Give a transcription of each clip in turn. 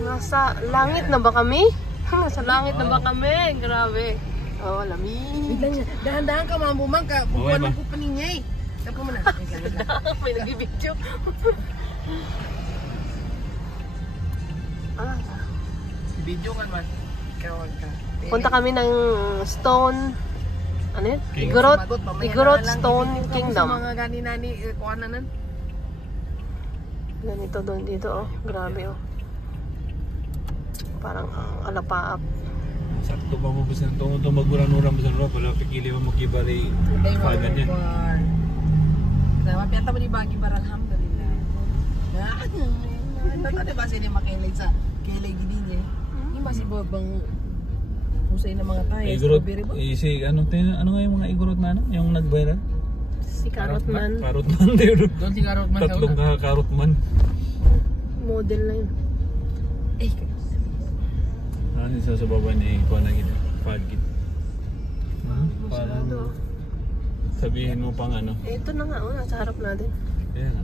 Nasa langit na ba kami? Nasa langit na ba kami? Grabe. Oh, lamig. Dahan-dahan ka mga bumang ka. Bukuan mo po paningay. Saan po mo na? May nag-video. Video ka man. Kawan ka. Punta kami ng Stone. Ano yun? Igorot Stone Kingdom. Mga gani-nani, kuha na nan. Ganito doon dito, oh. Grabe, oh. Parang alapaap. Sakto pa mo bisa tungo to magburan-uran bisa ro pala pikili mo makibari pagan yan. Dapat piyata mo di bagi para alhamdulillah. Tadi ba sila makailay sa kailay gidi niya. Hindi masih babang husay na mga tayo. Igorot, si ano nga yung mga igorot na ano, yung nag-viral? Si Carrotman. Carrotman din. Doon si Carrotman. Tatlong Carrotman. Model na yun. Ano sa baba ni kuha na gito? Pagit. Parang sabihin mo pang ano. Ito na nga, oh, nasa harap natin. Ayan na.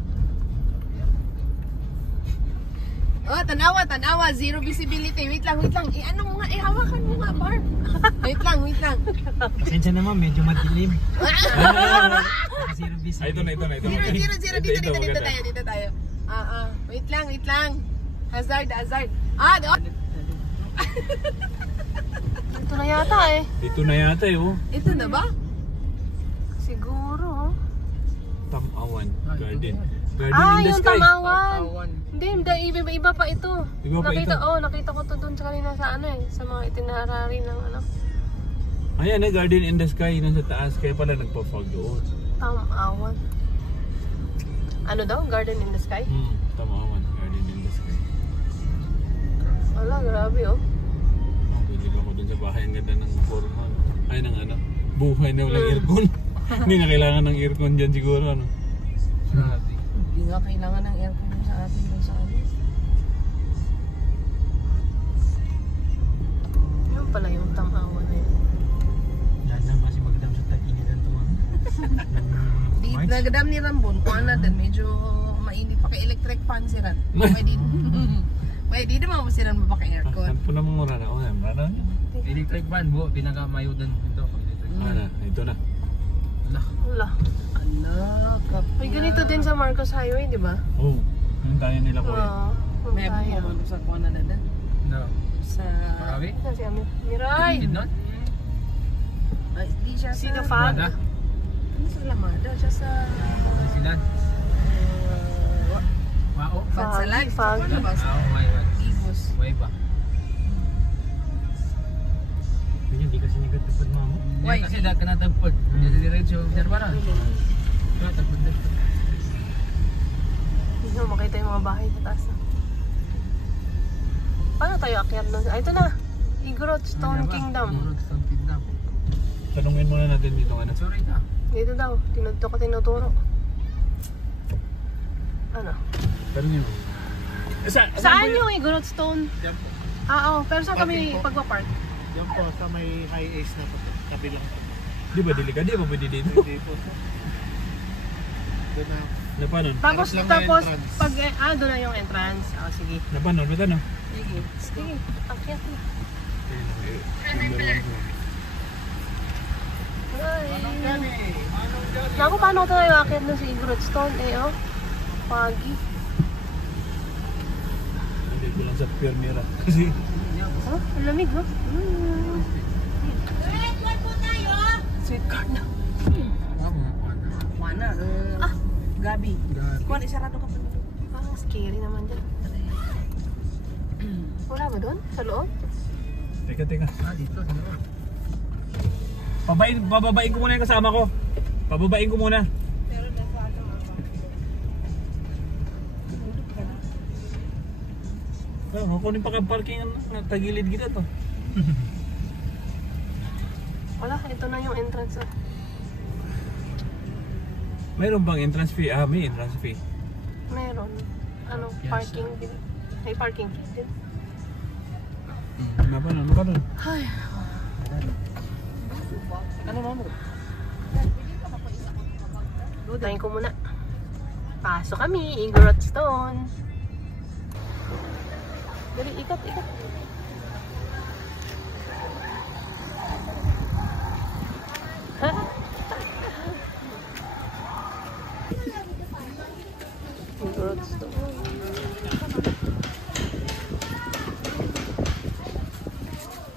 Oh, tanawa, zero visibility. Wait lang. Ano mo nga, hawakan mo nga, Barb. Wait lang. Pasensya naman, medyo madilim. Zero visibility. Ito na. Zero. Dito tayo. Wait lang. Hazard. Ito na yata eh. Dito na yata eh, oh. Ito na ba? Siguro, oh. Tamawan Garden. Ah, in the yung sky. Tamawan. Hindi, iba pa ito. Iba pa ito? Nakita ko to doon sa kanina sa ano eh. Sa mga itinerary ng ano. Ayan eh, Garden in the Sky, nasa taas. Kaya pala nagpa-fog doon. Tamawan. Ano daw? Garden in the Sky? Tamawan, Garden in the Sky. Wala, grabe oh. Pwede ako dun sa bahay. Ang ganda ng forma. Ay, ng ano. Buhay na walang aircon. Hindi na kailangan ng aircon dyan siguro, ano. Hindi nga kailangan ng aircon sa atin dun sa ano. Yun pala yung Tamawan na yun. Yan na, masih magdam sa tag-initan to. Di nagadam ni Rambon, kuha na din. Medyo mainit pa kay electric fan siran. Pwede naman mo siran mapaka-aircon. Saan po namang mura na? O, yan, para na. Electric fan bu, pinakamayudan ito. Ito na. Wala. Anak, May ganito din sa Marcos Highway, di ba? Oh, yung tayo nila kuya. Oo. may abong mo sa kuha na din. No. Sa... Marawi? Si Miray. Did not? Ay, di siya See sa... the fog? Mada? Ano sa Lamada? Siya sa... Silan? Wao? Bansalan? Foggy. Ano ba? May Ibus. May ba? Hindi kasi nagatapad mamo. Why? Kasi dahil ka natapad. Hindi diretso. Serbaran. Natapad din. Hindi mo makita yung mga bahay sa taas. Paano tayo akyat nun? Ah, ito na. Igorot Stone Kingdom. Stone Kingdom. Tanungin muna natin dito ano. Sorry ka. Dito daw. Dito ko tinuturo. Ano? Tanungin mo. Saan yung Igorot Stone? Diyan po. Oo. Pero saan kami pagpa-park? Diyan po sa may high ace na kabilang. Di ba delikado? Di ba pwede dito? Hindi po. Doon na. Napanon? Tapos, Harap lang na entrance. pag, doon na yung entrance. Sige. Napanon? Ba't ano? Sige. Akyat na. Number 1 ko. Ay. Naku, paano tayo akyat na sa Igorot Stone? Oh. Foggy. Hindi ko lang sa Permira. Kasi Oh, lamig, no? Sweet card na. Mana? Gabi. Kuha, isarado ka pa. Parang scary naman dyan. Wala ba doon? Sa loob? Teka. Dito. Pababain ko muna yung kasama ko. Pababain ko muna. Kunin pa ka parking na tagilid kita to. Wala, ito na yung entrance. Mayroon bang entrance fee? Ah, may entrance fee. Meron. Ano, parking din. May parking fee din. Napanon. Ay. Ano mo? Tayin ko muna. Pasok kami, Igorot Stone. Dali, ikot, ikot. Ha? Ingrot Stone.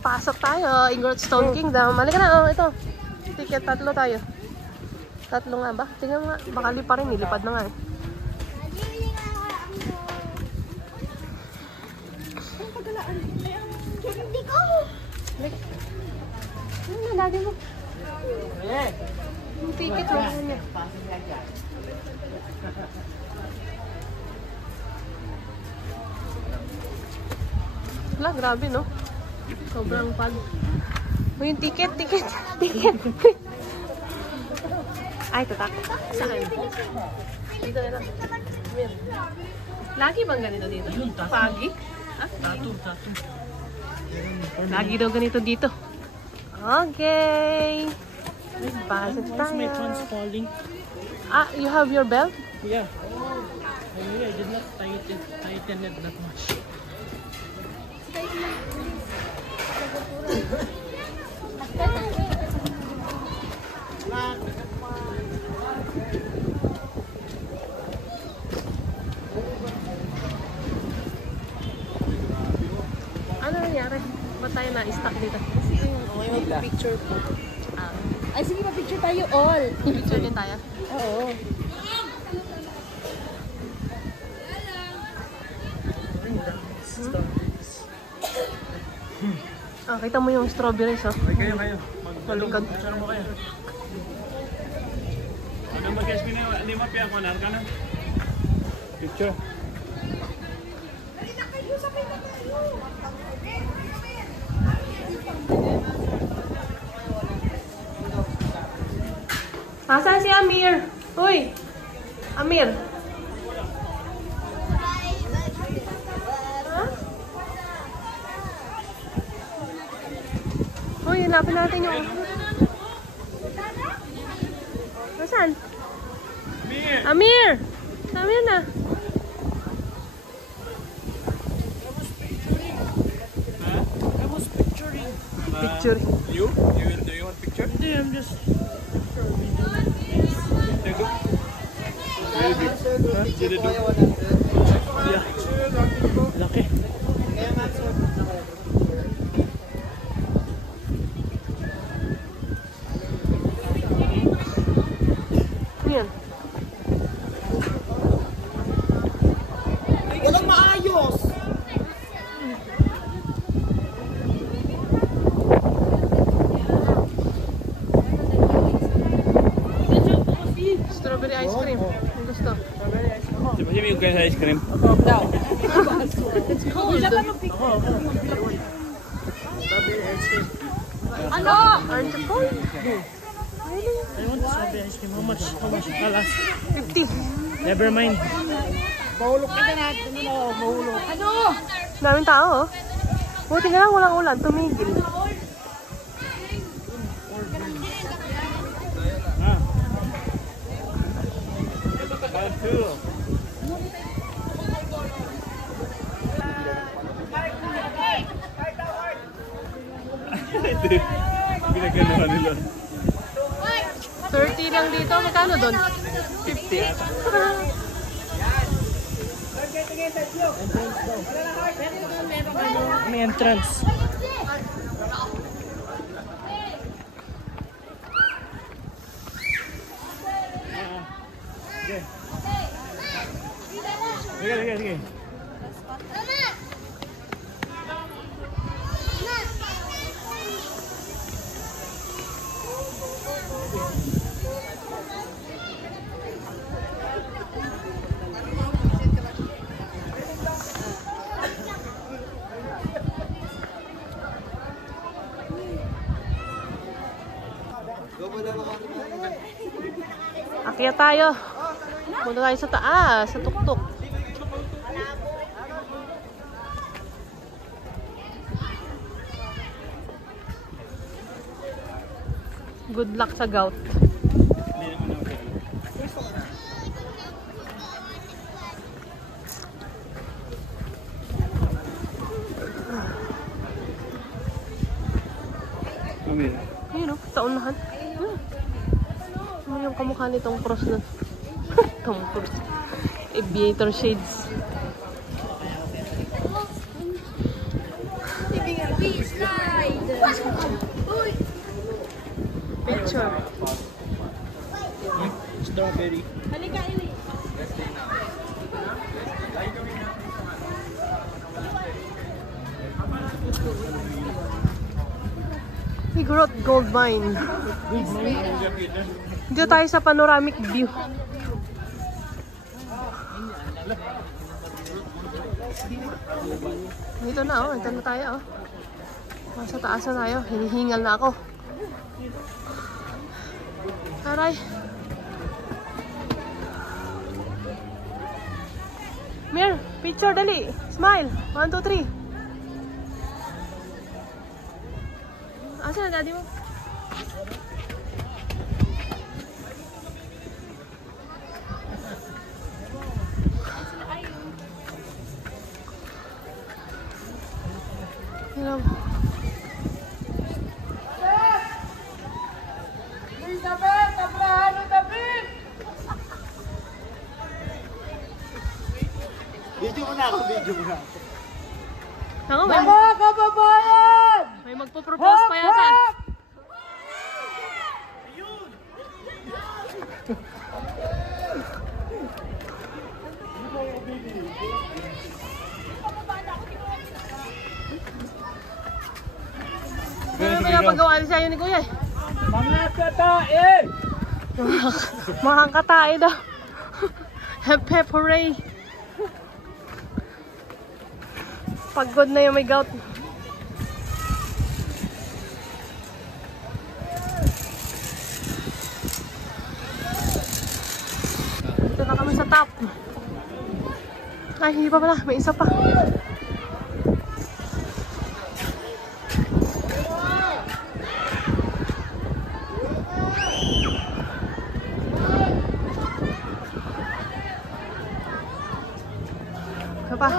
Pasok tayo, Ingrot Stone Kingdom. Halika na, oh, ito. Ticket, 3 tayo. 3 nga ba? Tingnan mo nga, baka lipa rin, nilipad na nga eh. Ano na, lagi mo? Yung ticket, wala niya. Wala, grabe no? Sobrang pag. O yung ticket. Ay, tatakot. Saan? Dito na lang. Lagi bang ganito dito? Pagi? Ha? Tattoo. Lagi daw ganito dito. Okay. Pasok tayo. My pants falling. Ah, you have your belt? Yeah. Anyway, I did not tighten it that much. Ano nangyari? Ba't tayo na-stuck dito? Okay, mag-picture po. Ay, sige, pa-picture tayo all. Picture din tayo. Oo. Ah, kita mo yung strawberries, oh. Ay, kayo. Malikad. Picture mo kayo. Ano mag-guess na, hindi mapiyak mo, narka na. Picture. Nasaan si Amir? Uy! Amir! Ha? Uy, hanapin natin yung... Nasaan? Amir! Amir na! I was picturing. Picture. You? Do you want picture? Hindi, I'm just... Yeah. Laki. Yan. Walang maayos! Strawberry ice cream. Ang gusto. Di ba siya may kayo sa ice cream? It's cold. Ano? Aren't you cold? I want strawberry ice cream. How much? I'll ask. 50. Never mind. Ano? Daming tao, oh. Buti nga lang walang ulan. Tumigil. Pinaganohan nila. 30 lang dito. Magkano doon? 50 ata. May entrance. Sige. Akyat tayo. Punta tayo sa taas, sa tuktok. Good luck sa gout. Hindi naman ako. Amin. Ayun o, sa unahan. Ano yung kamukha nitong cross na? Tom Cruise. Aviator shades. Picture. Strawberry. Igorot Gold Mine. Dito tayo sa panoramic view. Dito na oh, dito na tayo oh. Nasa taas na tayo, hinihingal na ako. Aray. Mir, picture dali. Smile. 1, 2, 3. Asan na daddy mo? Hello. Video mo na ako, video mo na ako. Ako, mga kababayan! May magpo-propose pa yata. Ano pinapagawa sa'yo ni Kuya eh? Mga katae! Mga katae daw. Hep hooray! Pagod na yung may gout. Dito na kami sa top. Ay, hindi pa pala. May isa pa. Isa pa.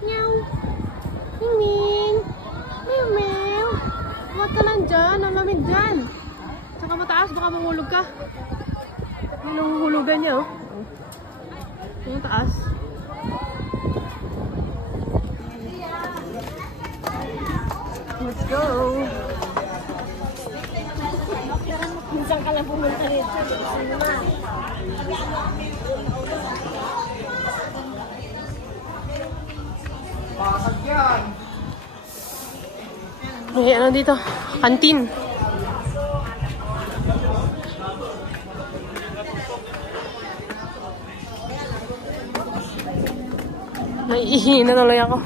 Meow. Mingming. Meow meow. Huwag ka lang dyan. Ang lamig dyan. Saka mataas. Baka mahulog ka. May nanguhulugan niya oh. Yung taas. Let's go. Minsan ka lang pumunta rito. May ano dito? Kantin. May ihi na tuloy ako.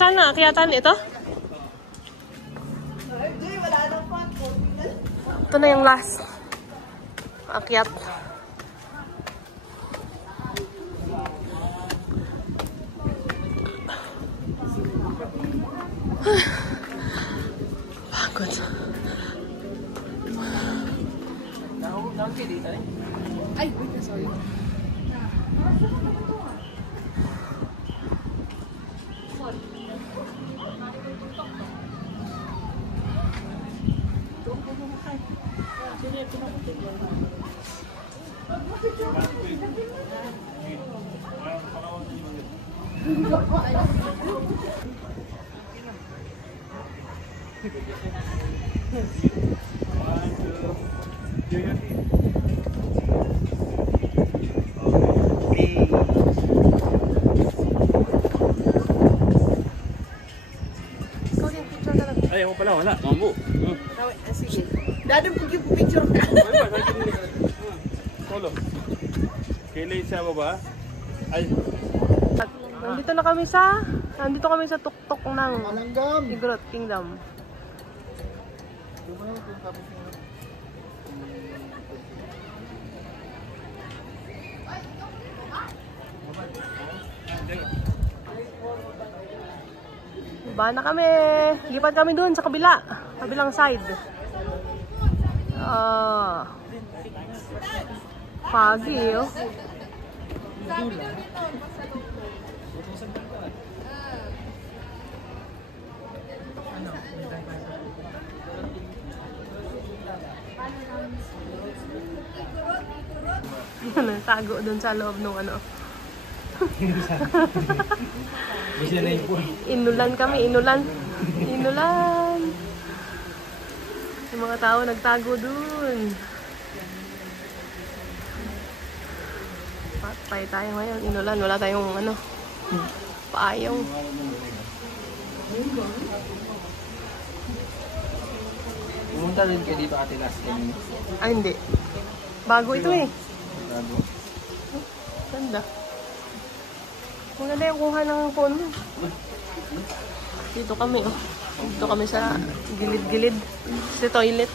Saan na? Akyatan ito? Ito na yung last. Akyat. Pagod. Ay, wait na, sorry. Ay, ako pala, wala. Mambo. Sige. Dadam ko yung picture ka. Solo. Kailay sa baba. Ay. Nandito kami sa tuktok ng Igorot Kingdom. Baba na kami. Lipat kami dun sa kabila. Kabilang side. Pagi, oh. Tago dun sa loob ng ano. Inulan kami, inulan. Inulan. Yung mga tao nagtago dun. Patay tayo ngayon. Inulan, wala tayong ano, paayong. Pumunta rin kayo dito ate last time. Ay, hindi. Bago ito eh. Bago. Ganda. Maganda yung kuha ng phone mo. Dito kami, oh. Dito kami sa gilid-gilid. Sa toilet.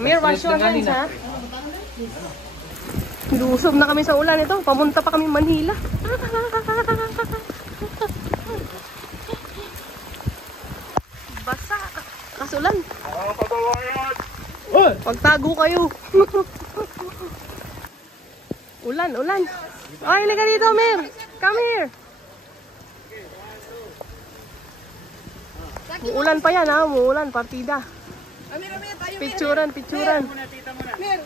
Mir, wash your hands, ha? Lusob na kami sa ulan ito. Pamunta pa kami Manila. Basa. Kasulan. Pagtago kayo. Ulan, ulan. Ay, halika dito, Mir. Come here. Muulan pa yan, ha? Muulan, partida. Amir, tayo. Picturan, picturan. Mir,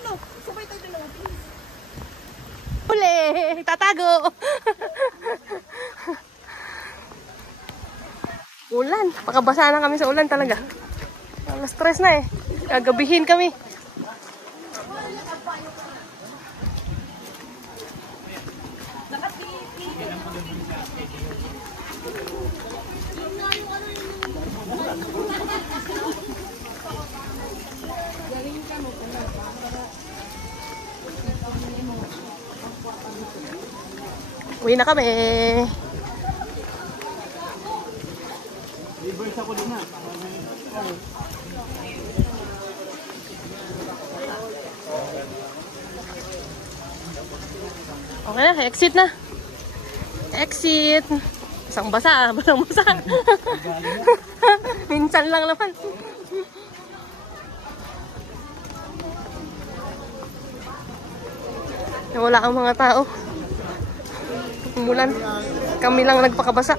no. Sabay tayo dalawa. Uli! Tatago! Ulan. Pakabasa na kami sa ulan talaga. Alas stress na eh. Gagabihin kami. Uwi na kami. Okay na, exit na. Exit. Basang basa, basang basa. Minsan lang naman. Wala ang mga tao. Umulan. Kami lang nagpakabasa.